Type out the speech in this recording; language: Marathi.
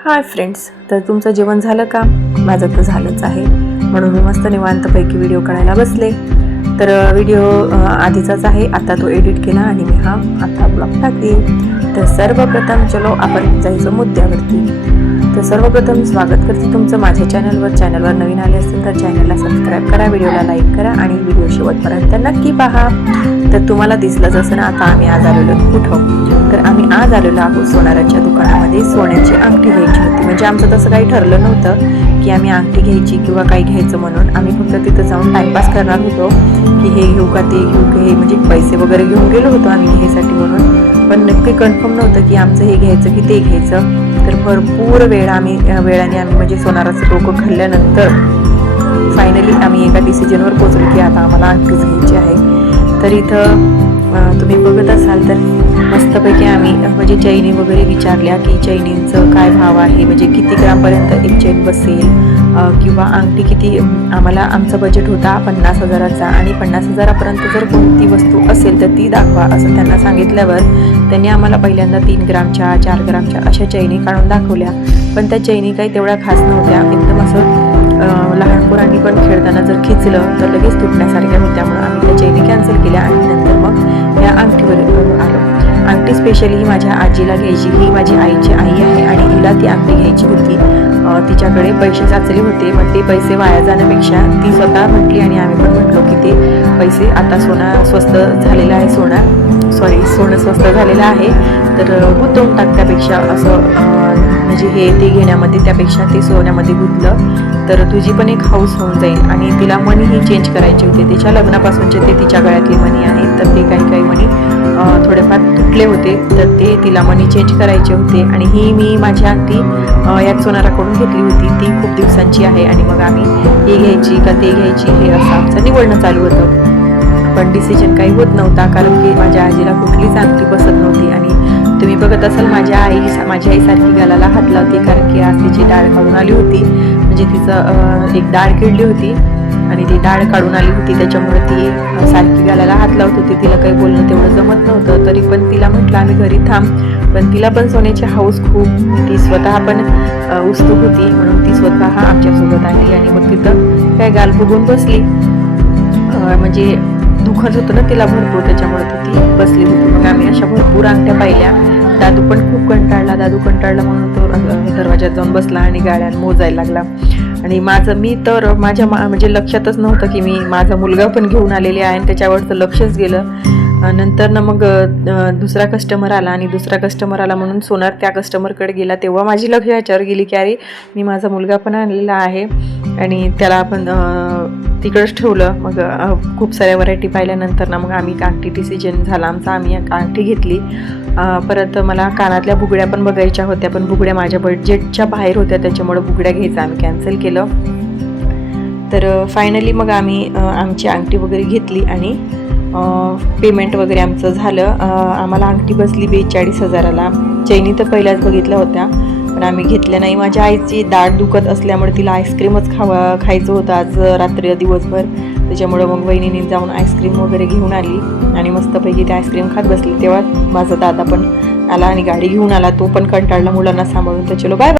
हाय फ्रेंड्स, तर तुमचं जेवण झालं का? माझं तर झालंच आहे, म्हणून मी मस्त निवांतपैकी व्हिडिओ करायला बसले. तर व्हिडिओ आधीचाच आहे, आता तो एडिट केला आणि मी आता ब्लॉग टाकते. तर सर्वप्रथम चलो आपण जायचं मुद्द्यावरती. तर सर्वप्रथम स्वागत करते तुमचं माझ्या चॅनलवर नवीन आले असेल तर चॅनलला सबस्क्राईब करा, व्हिडिओला लाईक करा आणि व्हिडिओ शेवटपर्यंत नक्की पहा. तर तुम्हाला दिसलंच असं ना, आता आम्ही आज आलेलो कुठं? तर आम्ही आज आलेलो आहोत सोनाराच्या दुकानामध्ये सोन्याची अंगठी घ्यायची होती. म्हणजे आमचं तसं काही ठरलं नव्हतं की आम्ही अंगठी घ्यायची किंवा काही घ्यायचं म्हणून. आम्ही फक्त तिथं जाऊन टाइमपास करणार होतो की हे घेऊ का ते घेऊ का, हे म्हणजे पैसे वगैरे घेऊन गेलो होतो आम्ही घ्यायसाठी म्हणून, पण नक्की कन्फर्म नव्हतं की आमचं हे घ्यायचं की ते घ्यायचं. तर भरपूर वेळाने आम्ही म्हणजे सोनाराचं डोकं खाल्ल्यानंतर फायनली आम्ही एका डिसिजनवर पोहोचलो की आता आम्हाला अंगठीच घ्यायची आहे. तर इथं तुम्ही बघत असाल तर मस्तपैकी आम्ही म्हणजे चैनी वगैरे विचारल्या की चैनींचं काय भाव आहे, म्हणजे किती ग्रामपर्यंत एक चैन बसेल किंवा अंगठी किती. आमचं बजेट होता 50,000चा आणि 50,000पर्यंत जर कोणती वस्तू असेल तर ती दाखवा असं त्यांना सांगितल्यावर त्यांनी आम्हाला पहिल्यांदा 3 ग्रामच्या 4 ग्रामच्या अशा चैनी काढून दाखवल्या. पण त्या चैनी काही तेवढ्या खास नव्हत्या, एकदम असं लहान पोरांनी पण खेळताना जर खिचलं तर लगेच तुटण्यासारख्या होत्या. म्हणून आम्ही त्या चैनी कॅन्सल केल्या आणि नंतर मग या अंगठीवर आलो. अंगठी स्पेशली ही माझ्या आजीला घ्यायची, ही माझी आईची आई आहे आणि हिला ती अंगठी घ्यायची होती. तिच्याकडे पैसे साचले होते, मग ते पैसे वाया जाण्यापेक्षा ती स्वतः म्हटली आणि आम्ही पण म्हटलो की ते पैसे आता सोनं स्वस्त झालेलं आहे, सोनं स्वस्त झालेलं आहे तर गुंतवून टाकण्यापेक्षा असं म्हणजे हे ते घेण्यामध्ये त्यापेक्षा ते सोन्यामध्ये गुंतलं तर तुझी पण एक हाऊस होऊन जाईल. आणि तिला मनीही चेंज करायचे होते, तिच्या लग्नापासूनचे ते तिच्या गळ्यातली मनी आहेत तर ते काही मनी थोडेफार तुटले होते तर ते तिला मनी चेंज करायचे होते. आणि ही मी माझी अंगठी याच सोनाराकडून घेतली होती, ती खूप दिवसांची आहे. आणि मग आम्ही हे घ्यायची का ते घ्यायची हे असं आमचं निवडणं चालू होतं, पण डिसिजन काही होत नव्हता कारण की माझ्या आजीला कुठलीच अंगठी बसत नव्हती. आणि तुम्ही बघत असाल माझ्या आईसारखी गालाला हात लावते कारण की आज तिची डाळ काढून आली होती, म्हणजे तिचं एक डाळ किडली होती आणि ती डाळ काढून आली होती त्याच्यामुळे ती सारखी गालाला हात लावत होती. तिला काही बोलणं तेवढं जमत नव्हतं, तरी पण तिला म्हटलं आम्ही घरी थांब. पण तिला पण सोन्याची हाऊस खूप, ती स्वतः पण उत्सुक होती म्हणून ती स्वतः आमच्यासोबत आली आणि मग तिथं काय गाल फुगून बसली. म्हणजे दुखत होतं ना तिला भरपूर, त्याच्यामुळे ती बसली होती. मग आम्ही अशा भरपूर अंगठ्या पाहिल्या. दादू पण खूप कंटाळला म्हणून तो दरवाज्यात जाऊन बसला आणि गाड्यान मोजायला लागला. आणि माझ्या म्हणजे लक्षातच नव्हतं की मी माझा मुलगा पण घेऊन आलेले आहे आणि त्याच्यावरचं लक्षच गेलं. नंतर ना मग दुसरा कस्टमर आला आणि दुसरा कस्टमर आला म्हणून सोनार त्या कस्टमरकडे गेला, तेव्हा माझी लक्ष याच्यावर गेली की अरे मी माझा मुलगा पण आणलेला आहे आणि त्याला आपण तिकडंच ठेवलं. मग खूप साऱ्या व्हरायटी पाहिल्यानंतर ना मग आम्ही अंगठी डिसिजन झाला आमचा, आम्ही अंगठी घेतली. परत मला कानातल्या बुगड्या पण बघायच्या होत्या, पण बुगड्या माझ्या बजेटच्या बाहेर होत्या त्याच्यामुळे बुगड्या घ्यायचं आम्ही कॅन्सल केलं. तर फायनली मग आम्ही आमची अंगठी वगैरे घेतली आणि पेमेंट वगैरे आमचं झालं. आम्हाला अंगठी बसली 42,000ला. चैनी तर पहिल्याच बघितल्या होत्या पण आम्ही घेतल्या नाही. माझ्या आईची दाढ दुखत असल्यामुळे तिला आईस्क्रीमच खायचं होतं आज रात्री दिवसभर, त्याच्यामुळं मग वहिनीने जाऊन आईस्क्रीम वगैरे घेऊन आली आणि मस्तपैकी ती आईस्क्रीम खात बसली. तेव्हा माझा दादा पण आला आणि गाडी घेऊन आला, तो पण कंटाळला मुलांना सांभाळून. तर चलो बाय.